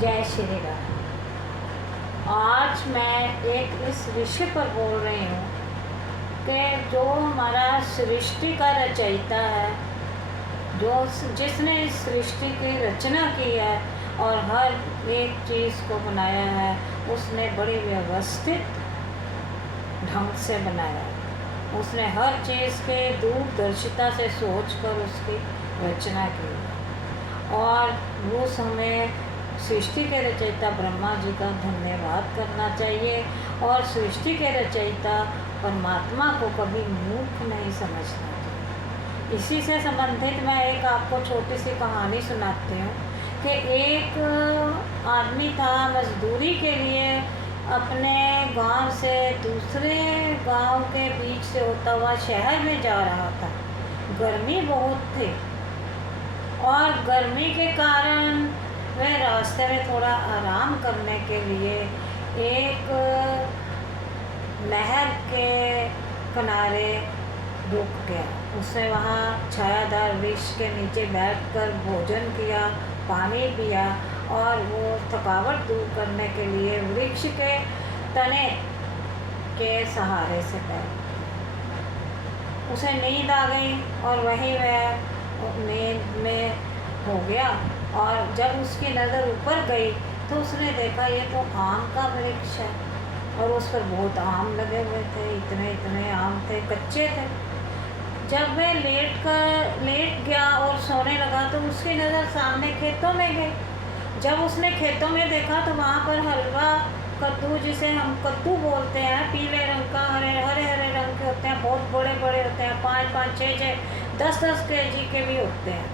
जय श्री राम। आज मैं एक इस विषय पर बोल रही हूँ कि जो हमारा सृष्टि का रचयिता है, जिसने इस सृष्टि की रचना की है और हर एक चीज़ को बनाया है, उसने बड़ी व्यवस्थित ढंग से बनाया है। उसने हर चीज़ के दूरदर्शिता से सोचकर उसकी रचना की है और उस हमें सृष्टि के रचयिता ब्रह्मा जी का धन्यवाद करना चाहिए और सृष्टि के रचयिता परमात्मा को कभी मूर्ख नहीं समझना चाहिए। इसी से संबंधित मैं एक आपको छोटी सी कहानी सुनाती हूँ कि एक आदमी था, मजदूरी के लिए अपने गांव से दूसरे गांव के बीच से होता हुआ शहर में जा रहा था। गर्मी बहुत थी और गर्मी के कारण वह रास्ते में थोड़ा आराम करने के लिए एक नहर के किनारे रुक गया। उसने वहाँ छायादार वृक्ष के नीचे बैठकर भोजन किया, पानी पिया और वो थकावट दूर करने के लिए वृक्ष के तने के सहारे से बैठ। उसे नींद आ गई और वहीं वह नींद में हो गया और जब उसकी नज़र ऊपर गई तो उसने देखा ये तो आम का वृक्ष है और उस पर बहुत आम लगे हुए थे। इतने इतने आम थे, कच्चे थे। जब वह लेट गया और सोने लगा तो उसकी नज़र सामने खेतों में गई। जब उसने खेतों में देखा तो वहाँ पर हलवा कद्दू, जिसे हम कद्दू बोलते हैं, पीले रंग का, हरे हरे रंग के होते हैं, बहुत बड़े बड़े होते हैं, 5-5, 6-6, 10-10 kg के भी होते हैं,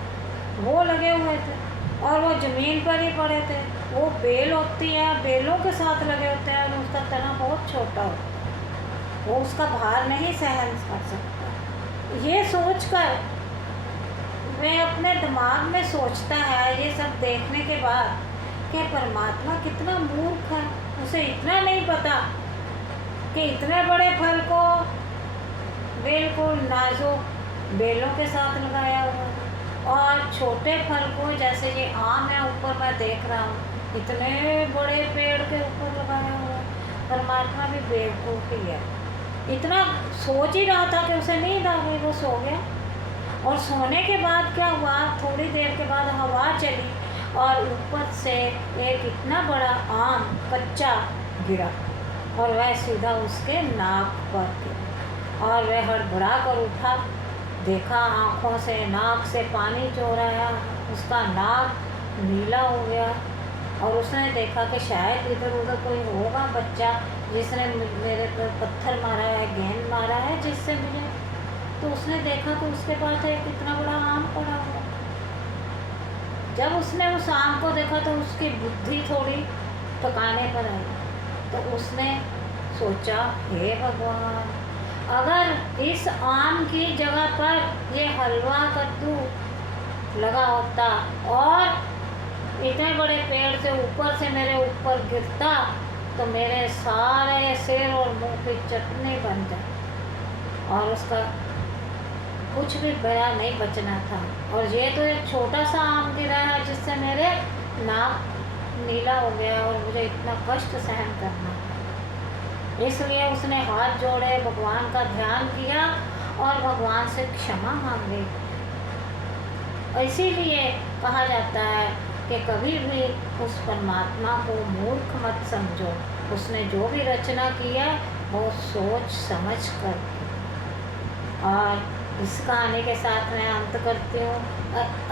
वो लगे हुए थे और वो ज़मीन पर ही पड़े थे। वो बेल होती है, बेलों के साथ लगे होते हैं और उसका तना बहुत छोटा होता है, वो उसका भार नहीं सहन कर सकता। ये सोचकर वह अपने दिमाग में सोचता है, ये सब देखने के बाद, कि परमात्मा कितना मूर्ख है, उसे इतना नहीं पता कि इतने बड़े फल को बिल्कुल नाजुक बेलों के साथ लगाया हुआ है और छोटे फल को, जैसे ये आम है, ऊपर मैं देख रहा हूँ इतने बड़े पेड़ के ऊपर लगाया हुआ है। परमात्मा भी बेवकूफ़ ही है। इतना सोच ही रहा था कि उसे नींद आ गई, वो सो गया और सोने के बाद क्या हुआ, थोड़ी देर के बाद हवा चली और ऊपर से एक इतना बड़ा आम कच्चा गिरा और वह सीधा उसके नाक पर गिरा और वह हड़बड़ा कर उठा। देखा आँखों से, नाक से पानी चोराया, उसका नाक नीला हो गया और उसने देखा कि शायद इधर उधर कोई होगा बच्चा जिसने मेरे पर पत्थर मारा है, गेंद मारा है, जिससे मुझे। तो उसने देखा कि उसके पास एक इतना बड़ा आम पड़ा हुआ। जब उसने उस आम को देखा तो उसकी बुद्धि थोड़ी ठिकाने पर आई। तो उसने सोचा, हे भगवान, अगर इस आम की जगह पर ये हलवा कद्दू लगा होता और इतने बड़े पेड़ से ऊपर से मेरे ऊपर गिरता तो मेरे सारे सिर और मुंह की चटनी बन जाए और उसका कुछ भी बया नहीं बचना था। और ये तो एक छोटा सा आम गिरा है जिससे मेरे नाक नीला हो गया और मुझे इतना कष्ट सहन करना। इसलिए उसने हाथ जोड़े, भगवान का ध्यान किया और भगवान से क्षमा मांगी। इसीलिए कहा जाता है कि कभी भी उस परमात्मा को मूर्ख मत समझो। उसने जो भी रचना की है वो सोच समझ कर। और इस कहानी के साथ मैं अंत करती हूँ।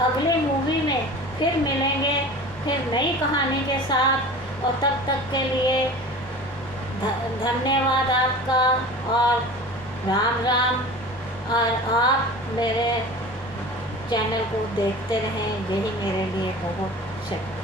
अगले मूवी में फिर मिलेंगे, फिर नई कहानी के साथ, और तब तक के लिए धन्यवाद आपका और राम राम। और आप मेरे चैनल को देखते रहें, यही मेरे लिए बहुत शक्ति